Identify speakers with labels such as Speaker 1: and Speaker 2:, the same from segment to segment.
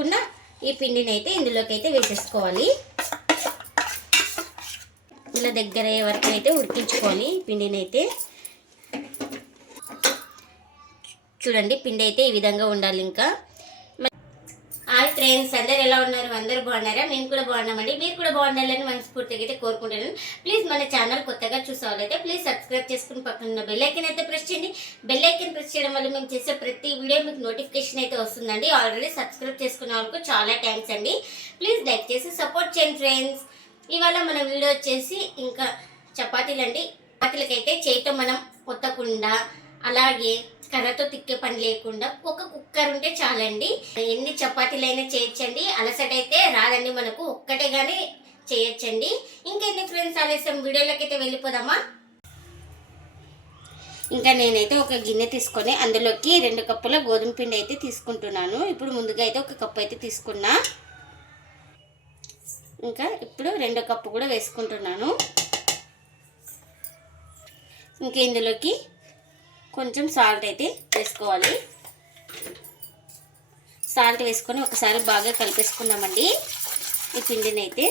Speaker 1: లేకుండా ఈ పిండిని అయితే ఇందులోకి అయితే వేసేసుకోవాలి. ఇలా దగ్గర అయ్యే వరకు అయితే ఉడికించుకోవాలి పిండిని అయితే చూడండి పిండి అయితే ఈ విధంగా ఉండాలి ఇంకా. ఫ్రెండ్స్ అందరు ఎలా ఉన్నారు? అందరు బాగున్నారా? మేము కూడా బాగున్నామండి. మీరు కూడా బాగుండాలని మనస్ఫూర్తిగా అయితే కోరుకుంటున్నాను. ప్లీజ్ మన ఛానల్ కొత్తగా చూసేవాళ్ళైతే ప్లీజ్ సబ్స్క్రైబ్ చేసుకుని పక్కన ఉన్న బెల్ ఐకన్ అయితే ప్రెస్ చేయండి. బెల్ ఐకన్ ప్రెస్ చేయడం వల్ల మేము చేసే ప్రతి వీడియో మీకు నోటిఫికేషన్ అయితే వస్తుందండి. ఆల్రెడీ సబ్స్క్రైబ్ చేసుకున్న వాళ్ళకు చాలా థ్యాంక్స్ అండి. ప్లీజ్ లైక్ చేసి సపోర్ట్ చేయండి ఫ్రెండ్స్. ఇవాళ మన వీడియో వచ్చేసి ఇంకా చపాతీలు అండి చపాతీలకైతే చేతితో మనం కొత్తకుండా అలాగే కర్రతో తిక్కే పని లేకుండా ఒక కుక్కర్ ఉంటే చాలండి. ఎన్ని చపాతీలైనా చేయొచ్చండి. అలసట అయితే రాదండి మనకు. ఒక్కటే కానీ చేయొచ్చండి. ఇంకెన్ని ఫ్రెండ్స్ ఆలస్యం? వీడియోలోకి అయితే వెళ్ళిపోదామా? ఇంకా నేనైతే ఒక గిన్నె తీసుకొని అందులోకి రెండు కప్పుల గోధుమ పిండి అయితే తీసుకుంటున్నాను. ఇప్పుడు ముందుగా అయితే ఒక కప్పు అయితే తీసుకున్నా. ఇంకా ఇప్పుడు రెండో కప్పు కూడా వేసుకుంటున్నాను. ఇంకా ఇందులోకి కొంచెం సాల్ట్ అయితే వేసుకోవాలి. సాల్ట్ వేసుకొని ఒకసారి బాగా కలిపేసుకుందామండి. ఈ పిండిని అయితే.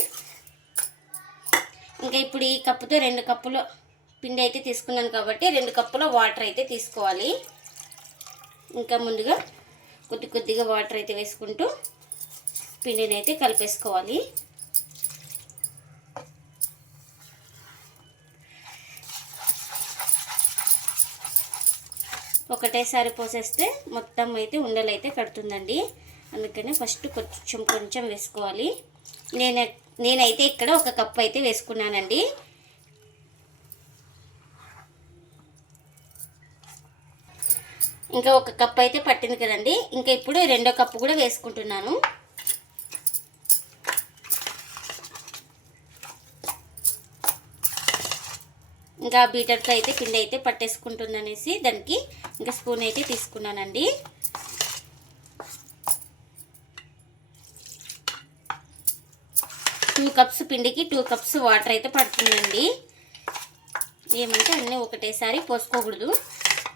Speaker 1: ఇంకా ఇప్పుడు ఈ కప్పుతో రెండు కప్పులు పిండి అయితే తీసుకున్నాను కాబట్టి రెండు కప్పుల వాటర్ అయితే తీసుకోవాలి. ఇంకా ముందుగా కొద్ది కొద్దిగా వాటర్ అయితే వేసుకుంటూ పిండిని అయితే కలిపేసుకోవాలి. ఒకటేసారి పోసేస్తే మొత్తం అయితే ఉండలు అయితే కడుతుందండి. అందుకనే ఫస్ట్ కొంచెం కొంచెం వేసుకోవాలి. నేను నేనైతే ఇక్కడ ఒక కప్ అయితే వేసుకున్నానండి. ఇంకా ఒక కప్ అయితే పట్టింది కదండి. ఇంకా ఇప్పుడు రెండో కప్పు కూడా వేసుకుంటున్నాను. ఇంకా బీటర్తో అయితే పిండి అయితే పట్టేసుకుంటుందనేసి దానికి ఇంకా స్పూన్ అయితే తీసుకున్నానండి. టూ కప్స్ పిండికి టూ కప్స్ వాటర్ అయితే పడుతుందండి. ఏమంటే అన్నీ ఒకటేసారి పోసుకోకూడదు.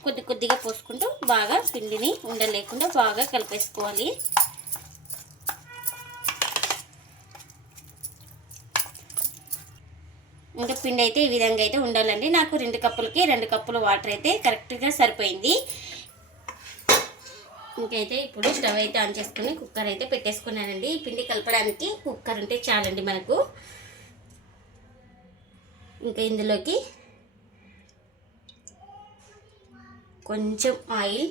Speaker 1: కొద్ది కొద్దిగా పోసుకుంటూ బాగా పిండిని ఉండలేకుండా బాగా కలిపేసుకోవాలి. ఇంకా పిండి అయితే ఈ విధంగా అయితే ఉండాలండి. నాకు రెండు కప్పులకి రెండు కప్పుల వాటర్ అయితే కరెక్ట్గా సరిపోయింది. ఇంకైతే ఇప్పుడు స్టవ్ అయితే ఆన్ చేసుకుని కుక్కర్ అయితే పెట్టేసుకున్నానండి. ఈ పిండి కలపడానికి కుక్కర్ ఉంటే చాలండి మనకు. ఇంకా ఇందులోకి కొంచెం ఆయిల్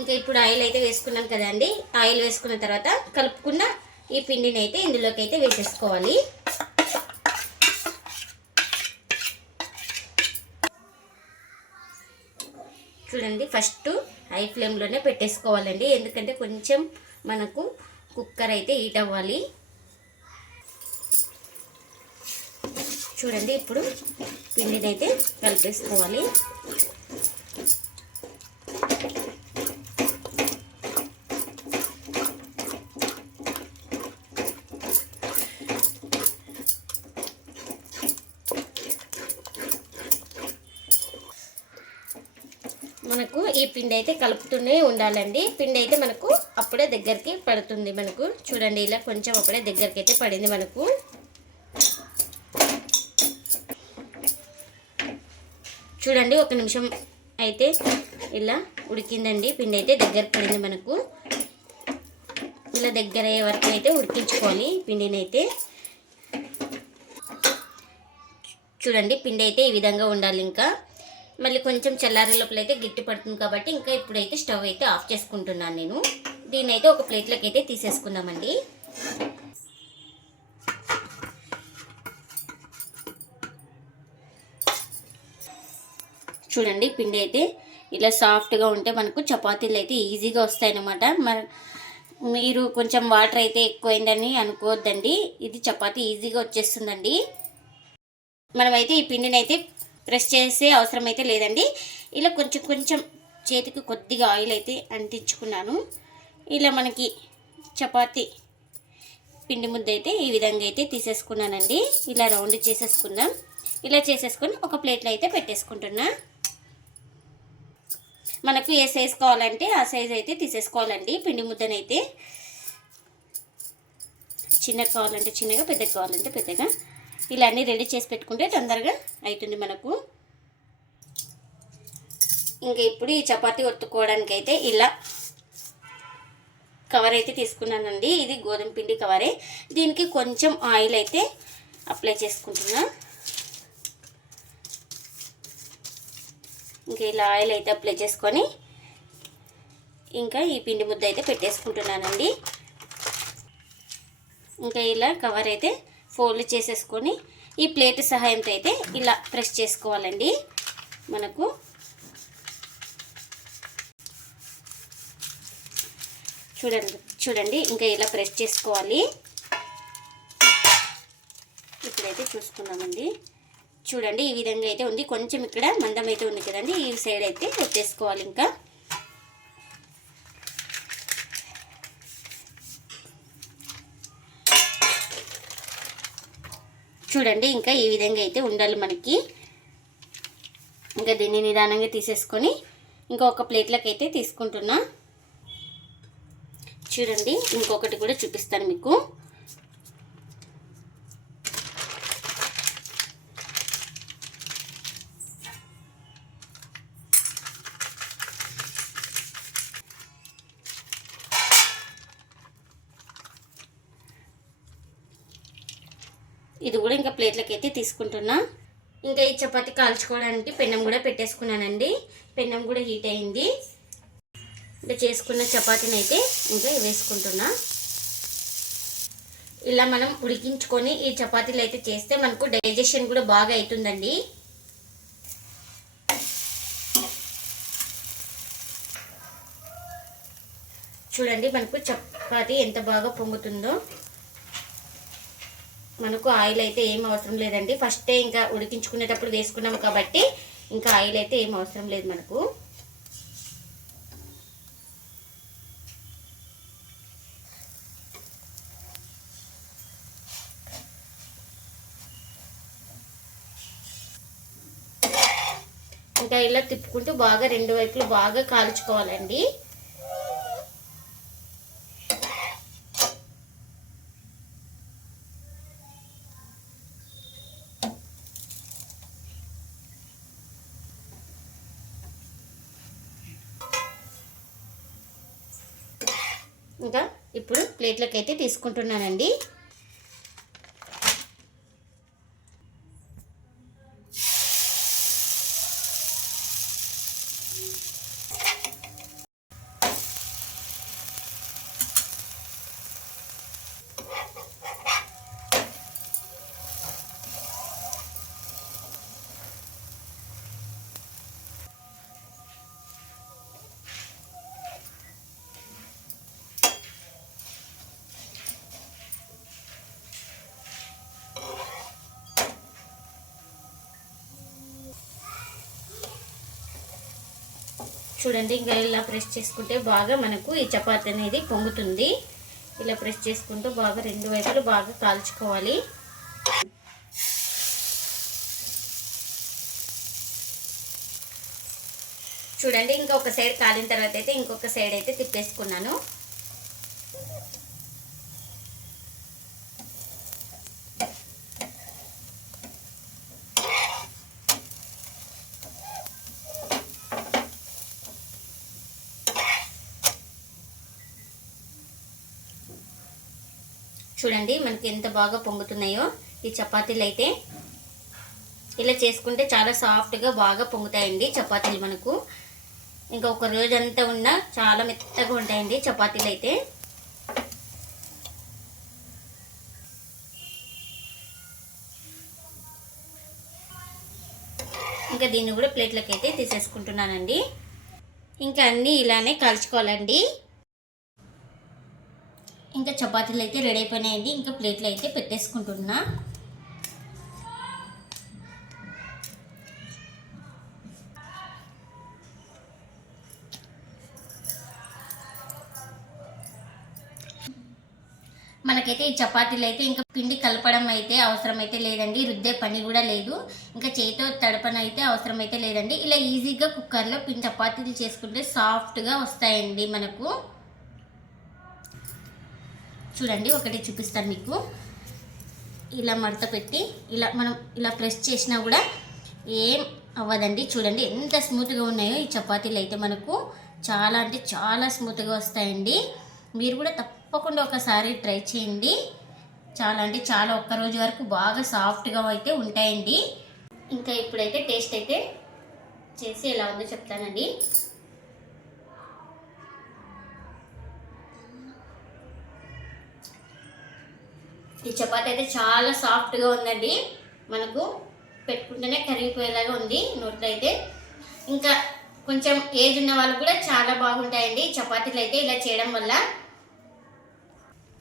Speaker 1: ఇంకా ఇప్పుడు ఆయిల్ అయితే వేసుకున్నాం కదండి. ఆయిల్ వేసుకున్న తర్వాత కలుపుకున్న ఈ పిండిని అయితే ఇందులోకి అయితే వేసేసుకోవాలి. చూడండి ఫస్ట్ హై ఫ్లేమ్లోనే పెట్టేసుకోవాలండి. ఎందుకంటే కొంచెం మనకు కుక్కర్ అయితే హీట్ అవ్వాలి. చూడండి ఇప్పుడు పిండిని అయితే కలిపేసుకోవాలి మనకు ఈ పిండి అయితే కలుపుతూనే ఉండాలండి. పిండి అయితే మనకు అప్పుడే దగ్గరికి పడుతుంది మనకు. చూడండి ఇలా కొంచెం అప్పుడే దగ్గరికి అయితే పడింది మనకు. చూడండి ఒక నిమిషం అయితే ఇలా ఉడికిందండి. పిండి అయితే దగ్గర పడింది మనకు. ఇలా దగ్గర అయ్యే వరకు అయితే ఉడికించుకోవాలి పిండిని అయితే. చూడండి పిండి అయితే ఈ విధంగా ఉండాలి ఇంకా. మళ్ళీ కొంచెం చల్లారే లోపల అయితే గిట్టి పడుతుంది కాబట్టి ఇంకా ఇప్పుడైతే స్టవ్ అయితే ఆఫ్ చేసుకుంటున్నాను నేను. దీన్ని అయితే ఒక ప్లేట్లోకి అయితే తీసేసుకుందామండి. చూడండి పిండి అయితే ఇలా సాఫ్ట్గా ఉంటే మనకు చపాతీలు అయితే ఈజీగా వస్తాయన్నమాట. మరి మీరు కొంచెం వాటర్ అయితే ఎక్కువైందని అనుకోవద్దండి. ఇది చపాతీ ఈజీగా వచ్చేస్తుందండి. మనమైతే ఈ పిండిని అయితే ప్రెస్ చేసే అవసరం అయితే లేదండి. ఇలా కొంచెం కొంచెం చేతికి కొద్దిగా ఆయిల్ అయితే అంటించుకున్నాను. ఇలా మనకి చపాతీ పిండి ముద్ద అయితే ఈ విధంగా అయితే తీసేసుకున్నానండి. ఇలా రౌండ్ చేసేసుకుందాం. ఇలా చేసేసుకొని ఒక ప్లేట్లో అయితే పెట్టేసుకుంటున్నా. మనకు ఏ సైజ్ కావాలంటే ఆ సైజ్ అయితే తీసేసుకోవాలండి. పిండి ముద్దనైతే చిన్నగా కావాలంటే చిన్నగా పెద్దగా కావాలంటే పెద్దగా. ఇలా అన్నీ రెడీ చేసి పెట్టుకుంటే తొందరగా అవుతుంది మనకు. ఇంకా ఇప్పుడు ఈ చపాతీ ఒత్తుకోవడానికి అయితే ఇలా కవర్ అయితే తీసుకున్నానండి. ఇది గోధుమ పిండి కవరే. దీనికి కొంచెం ఆయిల్ అయితే అప్లై చేసుకుంటున్నా. ఇంకా ఇలా ఆయిల్ అయితే అప్లై చేసుకొని ఇంకా ఈ పిండి ముద్ద అయితే పెట్టేసుకుంటున్నానండి. ఇంకా ఇలా కవర్ అయితే ఫోల్డ్ చేసేసుకొని ఈ ప్లేట్ సహాయంతో అయితే ఇలా ప్రెస్ చేసుకోవాలండి. మనకు చూడండి చూడండి ఇంకా ఇలా ప్రెస్ చేసుకోవాలి. ఇప్పుడైతే చూసుకున్నామండి. చూడండి ఈ విధంగా అయితే ఉంది. కొంచెం ఇక్కడ మందం అయితే ఉంది కదండి. ఈ సైడ్ అయితే వచ్చేసుకోవాలి ఇంకా. చూడండి ఇంకా ఈ విధంగా అయితే ఉండాలి మనకి. ఇంకా దీన్ని నిదానంగా తీసేసుకొని ఇంకా ఒక ప్లేట్లోకి అయితే తీసుకుంటున్నా. చూడండి ఇంకొకటి కూడా చూపిస్తాను మీకు. ఇది కూడా ఇంకా ప్లేట్లకి అయితే తీసుకుంటున్నా. ఇంకా ఈ చపాతి కాల్చుకోవడానికి పెన్నం కూడా పెట్టేసుకున్నానండి. పెన్నం కూడా హీట్ అయింది. ఇంకా చేసుకున్న చపాతీని అయితే ఇంకా వేసుకుంటున్నా. ఇలా మనం ఉడికించుకొని ఈ చపాతీలు అయితే చేస్తే మనకు డైజెషన్ కూడా బాగా అవుతుందండి. చూడండి మనకు చపాతీ ఎంత బాగా పొంగుతుందో. మనకు ఆయిల్ అయితే ఏం అవసరం లేదండి. ఫస్టే ఇంకా ఉడికించుకునేటప్పుడు వేసుకున్నాం కాబట్టి ఇంకా ఆయిల్ అయితే ఏం అవసరం లేదు మనకు. ఇంకా ఇలా తిప్పుకుంటూ బాగా రెండు వైపులు బాగా కాల్చుకోవాలండి. ఇంకా ఇప్పుడు ప్లేట్లోకి అయితే తీసుకుంటున్నానండి. చూడండి ఇంకా ఇలా ప్రెస్ చేసుకుంటే బాగా మనకు ఈ చపాతి అనేది పొంగుతుంది. ఇలా ప్రెస్ చేసుకుంటూ బాగా రెండు వైపులు బాగా కాల్చుకోవాలి. చూడండి ఇంకా ఒక సైడ్ కాలిన తర్వాత అయితే ఇంకొక సైడ్ అయితే తిప్పేసుకున్నాను. చూడండి మనకి ఎంత బాగా పొంగుతున్నాయో ఈ చపాతీలు అయితే. ఇలా చేసుకుంటే చాలా సాఫ్ట్గా బాగా పొంగుతాయండి చపాతీలు మనకు. ఇంకా ఒక రోజంతా ఉన్నా చాలా మెత్తగా ఉంటాయండి చపాతీలు అయితే. ఇంకా దీన్ని కూడా ప్లేట్లకి అయితే తీసేసుకుంటున్నానండి. ఇంకా అన్నీ ఇలానే కాల్చుకోవాలండి. ఇంకా చపాతీలు అయితే రెడీ అయిపోయినాయండి. ఇంకా ప్లేట్లు అయితే పెట్టేసుకుంటున్నా. మనకైతే ఈ చపాతీలు అయితే ఇంకా పిండి కలపడం అయితే అవసరం అయితే లేదండి. రుద్దే పని కూడా లేదు. ఇంకా చేతితో తడపన అయితే అవసరం అయితే లేదండి. ఇలా ఈజీగా కుక్కర్లో పిండి చపాతీలు చేసుకుంటే సాఫ్ట్గా వస్తాయండి మనకు. చూడండి ఒకటి చూపిస్తాను మీకు. ఇలా మడత పెట్టి ఇలా మనం ఇలా ప్రెస్ చేసినా కూడా ఏం అవ్వదండి. చూడండి ఎంత స్మూత్గా ఉన్నాయో ఈ చపాతీలు అయితే మనకు. చాలా అంటే చాలా స్మూత్గా వస్తాయండి. మీరు కూడా తప్పకుండా ఒకసారి ట్రై చేయండి. చాలా అంటే చాలా ఒక్క రోజు వరకు బాగా సాఫ్ట్గా అయితే ఉంటాయండి. ఇంకా ఇప్పుడైతే టేస్ట్ అయితే చేసి ఎలా ఉందో చెప్తానండి. ఈ చపాతి అయితే చాలా సాఫ్ట్గా ఉందండి. మనకు పెట్టుకుంటేనే కరిగిపోయేలాగా ఉంది నోట్లో అయితే. ఇంకా కొంచెం ఏజ్ ఉన్న వాళ్ళు కూడా చాలా బాగుంటాయండి ఈ చపాతీలు అయితే ఇలా చేయడం వల్ల.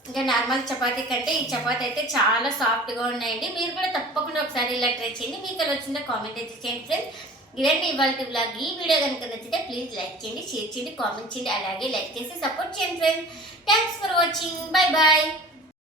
Speaker 1: ఇంకా నార్మల్ చపాతీ కంటే ఈ చపాతీ అయితే చాలా సాఫ్ట్గా ఉన్నాయండి. మీరు కూడా తప్పకుండా ఒకసారి ఇలా ట్రై చేయండి. మీకు ఎలా వచ్చిందో కామెంట్ అయితే చేయండి ఫ్రెండ్స్. ఇదండి ఇవాళ బ్లాగ్ ఈ వీడియో కనుక నచ్చితే ప్లీజ్ లైక్ చేయండి షేర్ చేయండి కామెంట్ చేయండి అలాగే లైక్ చేసి సపోర్ట్ చేయండి friends. Thanks for watching bye bye